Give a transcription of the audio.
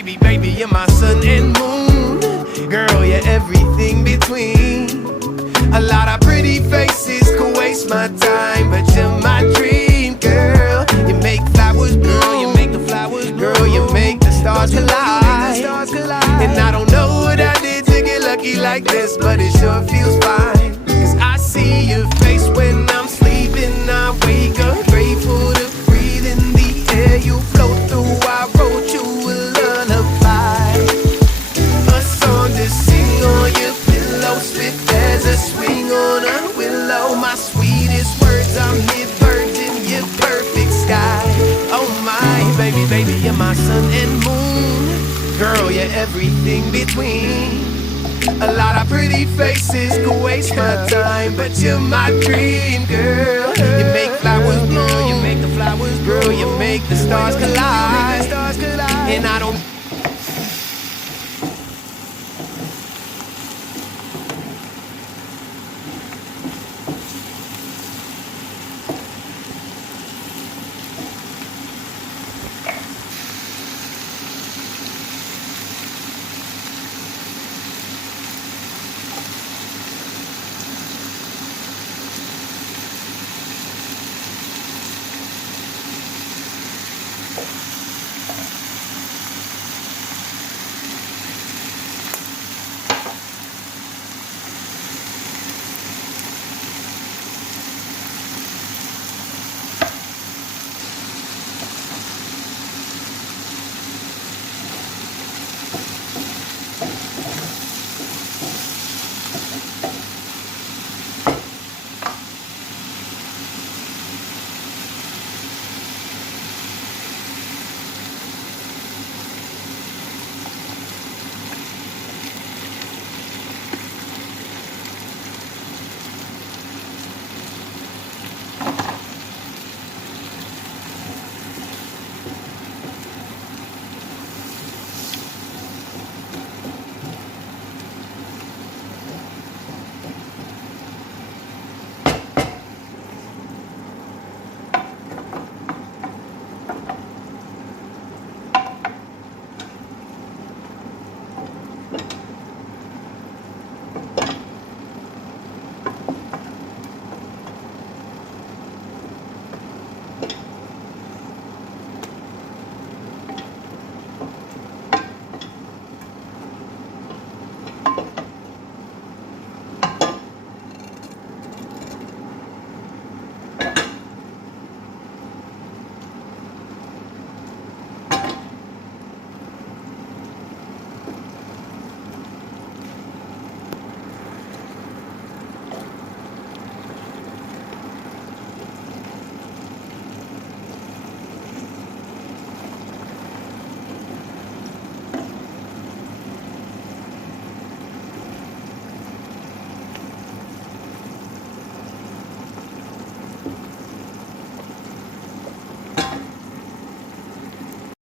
baby, you're my sun and moon. Girl, you're everything between. A lot of pretty faces could waste my time, but you're my dream, girl. You make flowers bloom, you make the flowers bloom. Girl, you make the stars collide. And I don't know what I did to get lucky like this, but it sure feels fine. Cause I see your face when I'm sleeping. I wake up grateful to breathe in the air you float through. I wrote you a lullaby, a song to sing on your pillow, swift as a swing on a willow. My sweetest words, I'm here birds in your perfect sky. Oh my baby, you're my sun and moon. Girl, you're everything between. A lot of pretty faces could waste my time, but you're my dream, girl. You make flowers bloom, you make the flowers grow, you make the stars collide. And I don't